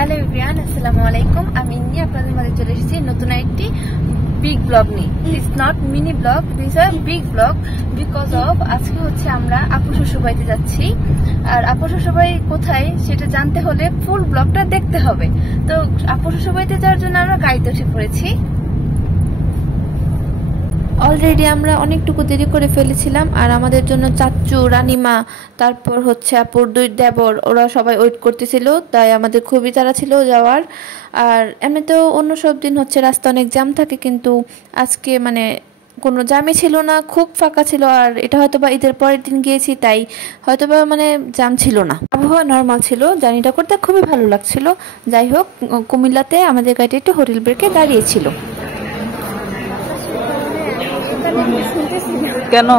Hello everyone, আসসালামু আলাইকুম। আমি ইন্নি আপনাদের মাঝে চলে এসেছি নতুন একটি বিগ ব্লগ নিয়ে। It's not mini blog, this are big blog because of আজকে হচ্ছে আমরা আপু শ্বশুরবাড়িতে যাচ্ছি। আর আপু শ্বশুরবাড়ি কোথায় সেটা জানতে হলে ফুল ব্লগটা দেখতে হবে। তো আপু শ্বশুরবাড়িতে যাওয়ার জন্য আমরা গাড়িতে এসে পড়েছি। অলরেডি আমরা অনেকটুকু দেরি করে ফেলেছিলাম, আর আমাদের জন্য চাচু, রানীমা, তারপর হচ্ছে আপুর দুই দেবর, ওরা সবাই ওয়েট করতেছিল। তাই আমাদের খুবই তাড়া ছিল যাওয়ার। আর এমনিতেও অন্য সব দিন হচ্ছে রাস্তা অনেক জ্যাম থাকে, কিন্তু আজকে মানে কোনো জ্যামই ছিল না, খুব ফাঁকা ছিল। আর এটা হয়তোবা ঈদের পরের দিন গিয়েছি, তাই হয়তোবা মানে জ্যাম ছিল না, আবহাওয়া নর্মাল ছিল। জার্নিটা করতে খুবই ভালো লাগছিল। যাই হোক, কুমিল্লাতে আমাদের গাড়িটি একটু হোটেল ব্রেকে দাঁড়িয়েছিল। কেন?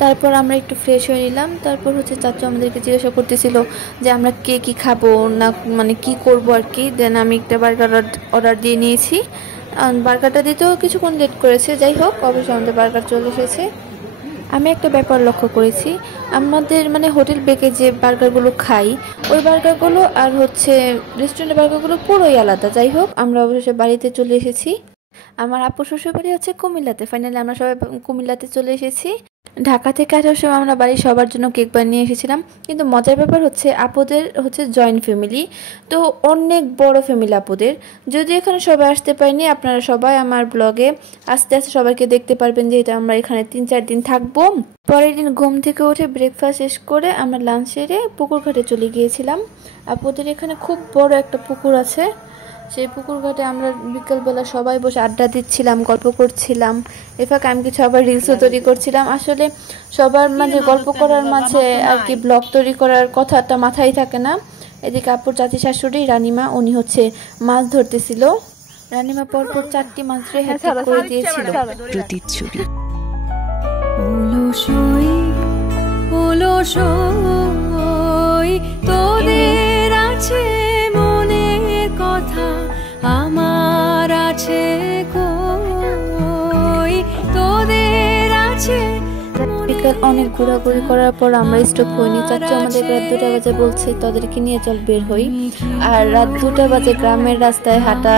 তারপর আমরা একটু ফ্রেশ হয়ে নিলাম। তারপর হচ্ছে চাচু আমাদেরকে জিজ্ঞাসা করতেছিল যে আমরা কে কি খাবো, না মানে কি করবো আর কি। দেন আমি একটা বার্গার অর্ডার দিয়ে নিয়েছি। বার্গারটা দিতেও কিছুক্ষণ লেট করেছে। যাই হোক, অবশ্যই আমাদের বার্গার চলে এসেছে। আমি একটা ব্যাপার লক্ষ্য করেছি, আমাদের মানে হোটেল ব্রেকে যে বার্গারগুলো খাই, ওই বার্গারগুলো আর হচ্ছে রেস্টুরেন্টের বার্গারগুলো পুরোই আলাদা। যাই হোক, আমরা অবশ্যই বাড়িতে চলে এসেছি। আমার আপু শ্বশুর বাড়ি হচ্ছে কুমিল্লাতে। ফাইনালি আমরা সবাই কুমিল্লাতে চলে এসেছি। ঢাকা থেকে আসার সময় আমরা বাড়ির সবার জন্য কেক বানিয়ে এসেছিলাম। কিন্তু মজার ব্যাপার হচ্ছে আপুদের হচ্ছে জয়েন্ট ফ্যামিলি, তো অনেক বড় ফ্যামিলি আপুদের। যদি এখানে সবাই আসতে পারিনি, আপনারা সবাই আমার ব্লগে আস্তে আস্তে সবাইকে দেখতে পারবেন, যেহেতু আমরা এখানে 3-4 দিন থাকবো। পরের দিন ঘুম থেকে উঠে ব্রেকফাস্ট শেষ করে আমরা লাঞ্চ সেরে পুকুর ঘাটে চলে গিয়েছিলাম। আপুদের এখানে খুব বড় একটা পুকুর আছে। সেই পুকুর ঘাটে আমরা বিকেলবেলা সবাই বসে আড্ডা দিচ্ছিলাম, গল্প করছিলাম। এফাকে আমি কিছু আবার রিলসও তৈরি করছিলাম। আসলে সবার মাঝে গল্প করার মাঝে আর কি ব্লগ তৈরি করার কথাটা মাথায় থাকে না। এদিকে আপুর চাচি শাশুড়ি রানীমা, উনি হচ্ছে মাছ ধরতেছিল। রানীমা পরপর 4টি মাছ ধরে হ্যাঁ করে দিয়েছিল। প্রতিচ্ছবি তোদের আছে মনের কথা, আমার আছে কই, তোদের আছে। বিকাল অনেক ঘোরাঘুরি করার পর আমরা স্টপ হইনি। চাচু আমাদের রাত 2টা বাজে বলছে তাদেরকে নিয়ে চল বের হই। আর রাত 2টা বাজে গ্রামের রাস্তায় হাঁটা,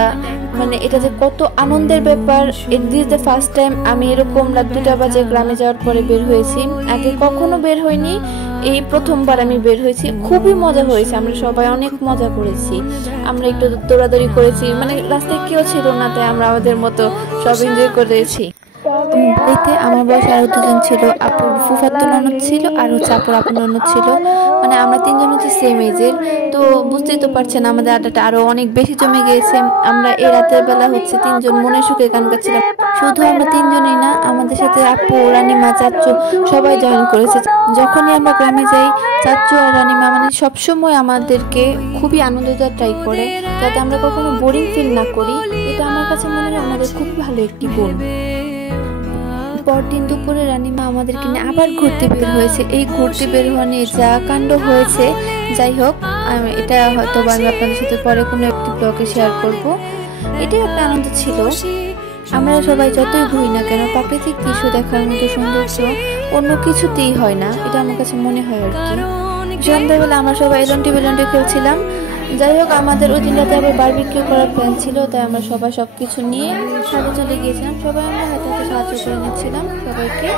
মানে এটা যে কত আনন্দের ব্যাপার। দিস দ্য ফার্স্ট টাইম আমি এরকম রাত 2টা বাজে গ্রামে যাওয়ার পরে বের হয়েছি। আগে কখনো বের হইনি, এই প্রথমবার আমি বের হয়েছি। খুবই মজা হয়েছে, আমরা সবাই অনেক মজা করেছি। আমরা একটু দৌড়াদৌড়ি করেছি, মানে রাস্তায় কেউ ছিল না, তাই আমরা আমাদের মতো সব এনজয় করেছি। বাড়িতে আমার বয়স আরো 2জন ছিল। আপুর ফুফাতো ননদ ছিল, আর হচ্ছে আপুর আপন ননদ ছিল। মানে আমরা 3জন হচ্ছে সেম এজের। তো বুঝতেই তো পারছেন আমাদের আড্ডাটা আরো অনেক বেশি জমে গিয়েছে। আমরা এই রাতের বেলা হচ্ছে 3জন মনে সুখে গান গাচ্ছিলাম। শুধু আমরা 3জনই না, আমাদের সাথে আপু, রানীমা, চাচু সবাই জয়েন করেছে। যখনই আমরা গ্রামে যাই, চাচু আর রানীমা মানে সবসময় আমাদেরকে খুবই আনন্দ দেওয়ার ট্রাই করে, যাতে আমরা কখনো বোরিং ফিল না করি। এটা আমার কাছে মনে হয় আমাদের খুব ভালো একটি গুণ। পরদিন দুপুরে রানীমা আমাদেরকে নিয়ে আবার ঘুরতে বের হয়েছে। এই ঘুরতে বের হওয়া নিয়ে যা কাণ্ড হয়েছে, যাই হোক এটা হয়তো আমি আপনাদের সাথে পরে কোনো একটি ব্লগে শেয়ার করব। এটাই একটা আনন্দ ছিল। আমরা সবাই যতই ঘুরি না কেন, প্রাকৃতিক দৃশ্য দেখার মতো সৌন্দর্য অন্য কিছুতেই হয় না, এটা আমার কাছে মনে হয় আর কি। সন্ধ্যাবেলা আমরা সবাই এলন্টি বেলন্টি খেলছিলাম। যাই হোক, আমাদের ওই দিন রাতে আবার বারবিকিউ করার প্ল্যান ছিল, তাই আমরা সবাই সবকিছু নিয়ে সাথে চলে গিয়েছিলাম। সবাই আমরা হাতে হাতে সাহায্য করে নিচ্ছিলাম সবাইকে,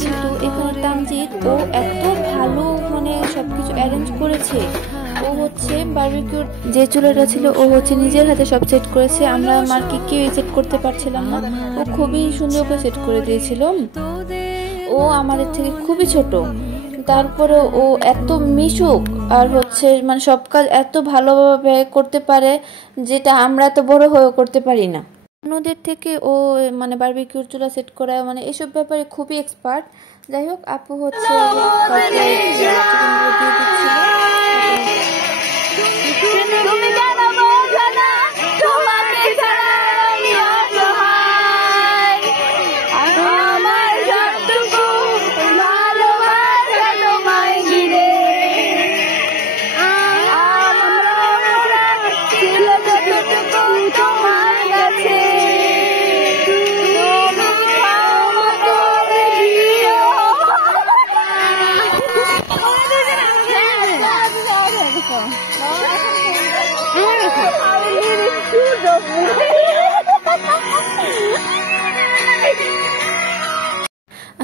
কিন্তু এখানে তামজিৎ ও এত ভালো মানে সবকিছু অ্যারেঞ্জ করেছে। ও হচ্ছে বারবিকিউর যে চুলাটা ছিল, ও হচ্ছে নিজের হাতে সব সেট করেছে। আমরা মার্কে কেউ সেট করতে পারছিলাম না, ও খুবই সুন্দর করে সেট করে দিয়েছিল। ও আমাদের থেকে খুবই ছোট, তারপরে ও এত মিশুক আর হচ্ছে মানে সব কাজ এত ভালোভাবে করতে পারে, যেটা আমরা এত বড় হয়েও করতে পারি না। অন্যদের থেকে ও মানে বারবিকিউর চুলা সেট করা মানে এসব ব্যাপারে খুবই এক্সপার্ট। যাই হোক, আপু হচ্ছে দেখো।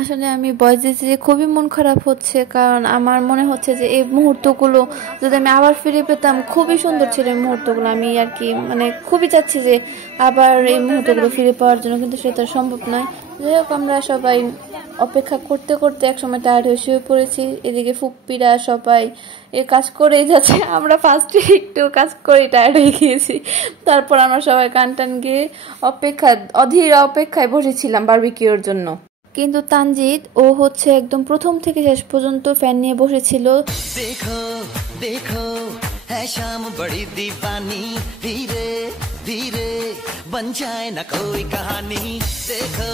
আসলে আমি ভয়েস দিতে যে খুবই মন খারাপ হচ্ছে, কারণ আমার মনে হচ্ছে যে এই মুহূর্তগুলো যদি আমি আবার ফিরে পেতাম, খুবই সুন্দর ছিল এই মুহূর্তগুলো। আমি আর কি মানে খুবই চাচ্ছি যে আবার এই মুহূর্তগুলো ফিরে পাওয়ার জন্য, কিন্তু সেটা সম্ভব নয়। যাই হোক, আমরা সবাই অপেক্ষা করতে করতে একসময় টায়ার্ড হয়ে শুয়ে পড়েছি। এদিকে ফুপ্পিরা সবাই এ কাজ করেই যাচ্ছে, আমরা ফার্স্টে একটু কাজ করে টায়ার্ড হয়ে গিয়েছি। তারপর আমরা সবাই গান টান গিয়ে অধীর অপেক্ষায় বসেছিলাম বারবিকিউর জন্য। কিন্তু তানজিদ ও হচ্ছে একদম প্রথম থেকে শেষ পর্যন্ত ফ্যান নিয়ে বসেছিল। देखो देखो है शाम बड़ी दीवानी, धीरे धीरे बन जाए ना कोई कहानी। देखो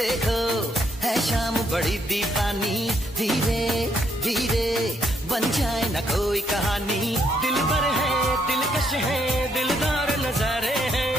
देखो है शाम बड़ी दीवानी, धीरे धीरे बन जाए ना कोई कहानी। दिल पर है दिलकश है दिलदार नजारे हैं,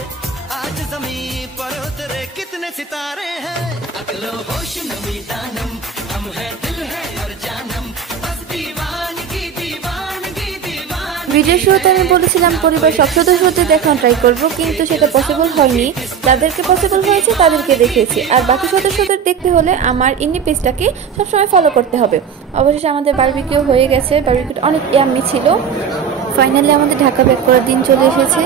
आज जमीन पर उतरे कितने सितारे हैं। अकलो होश नमी दानम, हम है दिल है और जानम, बस दीवानगी दीवानगी दीवान। ভিডিও শুরুতে আমি বলেছিলাম পরিবার সব সদস্যদের দেখানো ট্রাই করব, কিন্তু সেটা পসিবল হয়নি। যাদেরকে পসিবল হয়েছে তাদেরকে দেখিয়েছি, আর বাকি সদস্যদের দেখতে হলে আমার ইন্নি পেজটাকে সবসময় ফলো করতে হবে। অবশেষে আমাদের বারবিকিউ হয়ে গেছে, বারবিকিউটা অনেক ইয়াম্মি ছিল। ফাইনালি আমাদের ঢাকা ব্যাক করার দিন চলে এসেছে।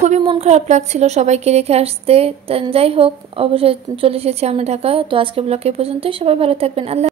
খুবই মন খারাপ লাগছিল সবাইকে রেখে আসতে। যাই হোক, অবশ্যই চলে এসেছি আমরা ঢাকা। তো আজকে ব্লগ এ পর্যন্তই, সবাই ভালো থাকবেন। আল্লাহ।